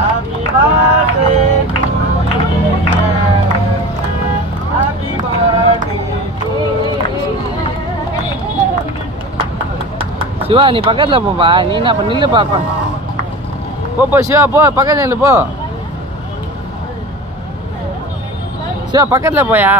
Happy birthday to you. Happy birthday to you. Siva நீ பக்கத்தில் போப்பா. நீ என்ன பண்ண நில்லு பாப்பா. போ சிவா போ பக்கத்தில் நில்லு போ. சிவா பக்கத்தில் போயா.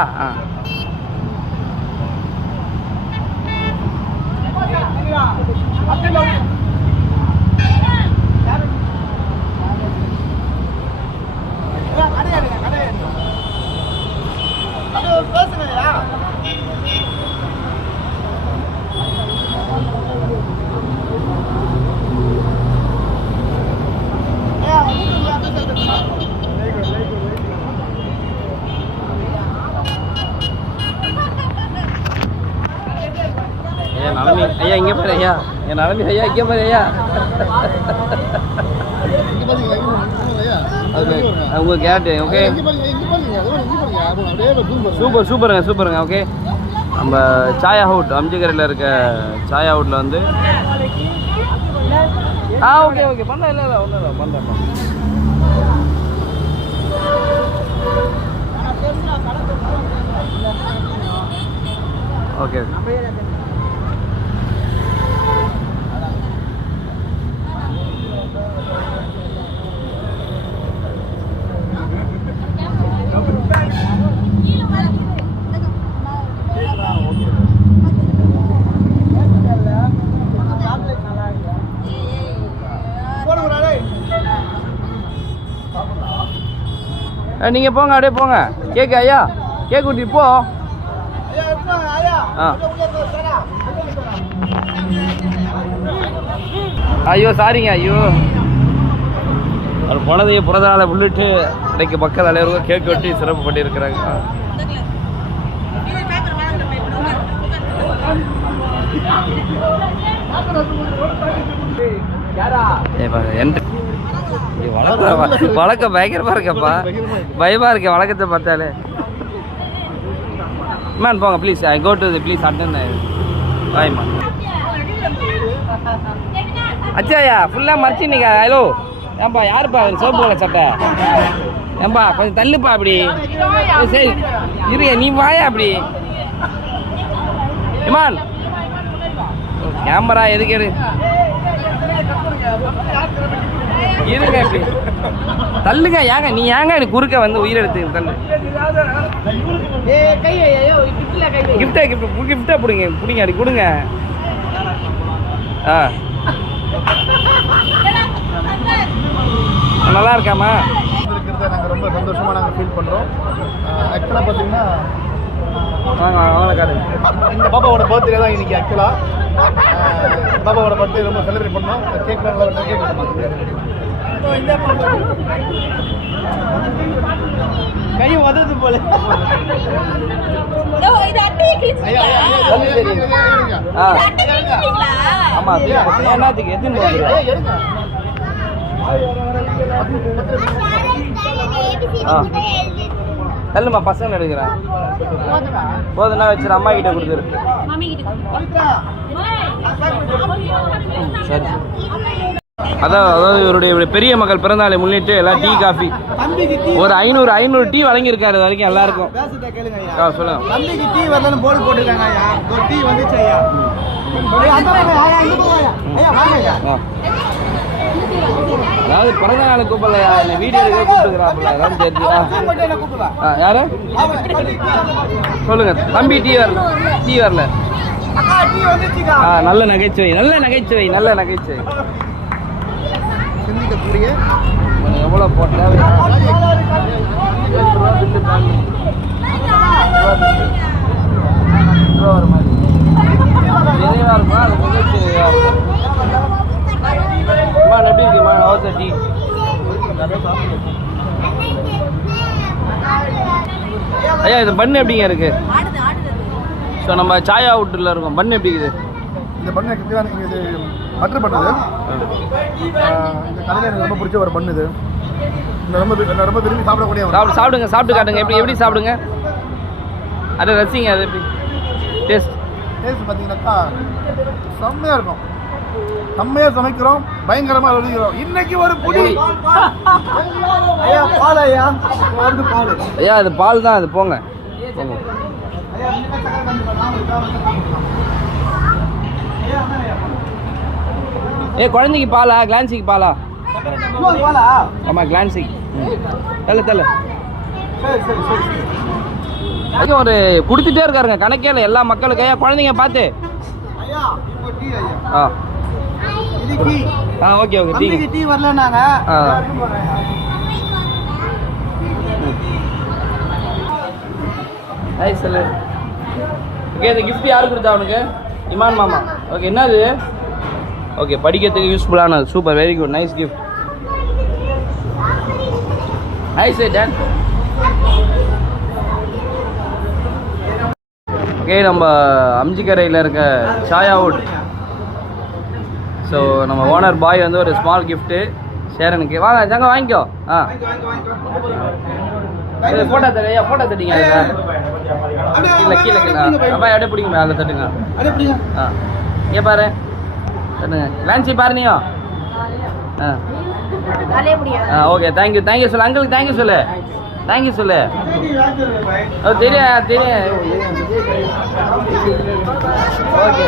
ஐயா இங்கே பாரு ஐயா. என் நலமி ஐயா இங்கே பாரு ஐயா. உங்க கேட்டு ஓகே. சூப்பருங்க சூப்பருங்க ஓகே. நம்ம சாயா ஹவுட் அம்ஜிகரில் இருக்க சாயா ஹவுட்டில் வந்து ஓகே ஓகே பண்ணலாம். இல்லை ஒன்றும் இல்லை பண்ணலாம். ஓகே நீங்கள் போங்க அப்படியே போங்க. கேக்கு ஐயா கேக் கூட்டிட்டு போ. ஐயோ சாரிங்க ஐயோ. அவர் குழந்தைய பிறந்தநாளை முன்னிட்டு இன்றைக்கு மக்கள் அனைவருக்கும் கேக் வெட்டி சிறப்பு பண்ணியிருக்கிறாங்க. வழக்கம் பயங்கரமா இருக்கப்பா. பயமா இருக்க வழக்கத்தை பார்த்தாலே. மேன் போங்க please. I go to please அட்டன் பாய்மா. அச்சாயா ஃபுல்லாக மறைச்சி நீங்க. ஹலோ ஏன்பா யாருப்பா சோப்பு போல சட்டை? ஏன்பா கொஞ்சம் தள்ளுப்பா அப்படி. சரி இருங்க நீ வாயா அப்படி. இமான் கேமரா எதுக்கு எடு இருங்க இப்படி தள்ளுங்க. ஏங்க நீ ஏங்க எனக்கு குறுக்க வந்து உயிர் எடுத்து தள்ளு. கிஃப்டா பிடிங்க பிடிங்க அப்படி கொடுங்க. நல்லா இருக்காமா? நாங்கள் ரொம்ப சந்தோஷமாக நாங்கள் ஃபீல் பண்ணுறோம். ஆக்சுவலாக பார்த்தீங்கன்னா இந்த பாப்பாவோட பர்த்டே தான் இன்னைக்கு. ஆக்சுவலாக பாப்பாவோட பர்த்டே ரொம்ப செலிப்ரேட் பண்ணோம். கேக் நல்லா கேக் கை வதது போல. ஆமா என்னத்துக்கு எது தள்ளுமா பசங்க எடுக்கிறேன். போதுனா வச்சிரு அம்மா கிட்ட கொடுத்துரு. சரி அதாவது இவருடைய பெரிய மகள் பிறந்தநாளை முன்னிட்டு எல்லாம் டீ காஃபி ஒரு 500 டீ வழங்கியிருக்காரு இது வரைக்கும் எல்லாருக்கும். சொல்லுங்க. தம்பிக்கு டீ வரலன்னு போர்டு போட்டுருக்காங்க. டீ வந்துச்சு ஐயா. அதாவது பிறந்த நாள் கூப்பிடலையா என்ன வீடியோ எடுக்க கூப்பிட்டுக்கிறாப்புல அதாவது தெரிஞ்சா. யாரு சொல்லுங்க. தம்பி டீ வரல. நல்ல நகைச்சுவை சிந்திக்கக்கூடிய எவ்வளோ போட்டா வர மாதிரி நிறைவா இருக்கும். அது நகைச்சுவையா இருக்கும். எப்படி இருக்குமா அவசர டீ? ஐயா இது பண்ணு எப்படிங்க இருக்கு? ஸோ நம்ம சாயா ஹவுட்டில் இருக்கோம். பண்ணு எப்படி இருக்குது? இந்த பண்ணு இது பட்டர் பண்ணது. இந்த கடையில் எனக்கு ரொம்ப பிடிச்ச ஒரு பண்ணு. இது ரொம்ப விரும்பி சாப்பிடக்கூடிய சாப்பிடுங்க. சாப்பிட்டு காட்டுங்க. எப்படி சாப்பிடுங்க. அதை ரசிங்க. அது எப்படி டேஸ்ட் பார்த்தீங்கன்னாக்கா செம்மையாக இருக்கும். செம்மையா சமைக்கிறோம், பயங்கரமா எழுதுகிறோம். இன்னைக்கு ஒரு புடி ஐயா பால் ஐயா பால் ஐயா அது பால் தான், அது போங்க போங்க. குழந்தைக்கு பாலா கிளான்சிக்கு பாலா? ஆமாம் கிளான்சிக். தள்ள தள்ள அது ஒரு கொடுத்துட்டே இருக்காருங்க, கணக்கே இல்லை எல்லா மக்களுக்கு. ஐயா குழந்தைங்க பார்த்து. ஆ ஓகே ஓகே டீ வரலனாங்க. நைஸ் சொல்லு. ஓகே இந்த கிஃப்ட் யார் கொடுத்தா அவனுக்கு? இமான் மாமா. ஓகே என்னது? ஓகே படிக்கிறதுக்கு யூஸ்ஃபுல்லானது. Super, very good, nice gift. Nice done. Okay நம்ம அம்ஜிக்கரையில் இருக்க சாயாவுட். ஸோ நம்ம ஓனர் பாய் வந்து ஒரு ஸ்மால் கிஃப்ட்டு சேரனுக்கு. வாங்க ஜங்க வாங்கிக்கோ. ஃபோட்டோ தர ஐயா, ஃபோட்டோ தட்டிங்க. கீழே கீழே கீழே அம்மா அப்படியே பிடிக்குமே, அதில் தட்டுங்க. இங்கே பாரு தட்டுங்க. லான்ச்சி பாரு நீயோ. ஓகே தேங்க்யூ தேங்க்யூ சொல்லு அங்கிளுக்கு. தேங்க்யூ சொல்லு, தேங்க்யூ சொல்லு. தெரியும் தெரியும். ஓகே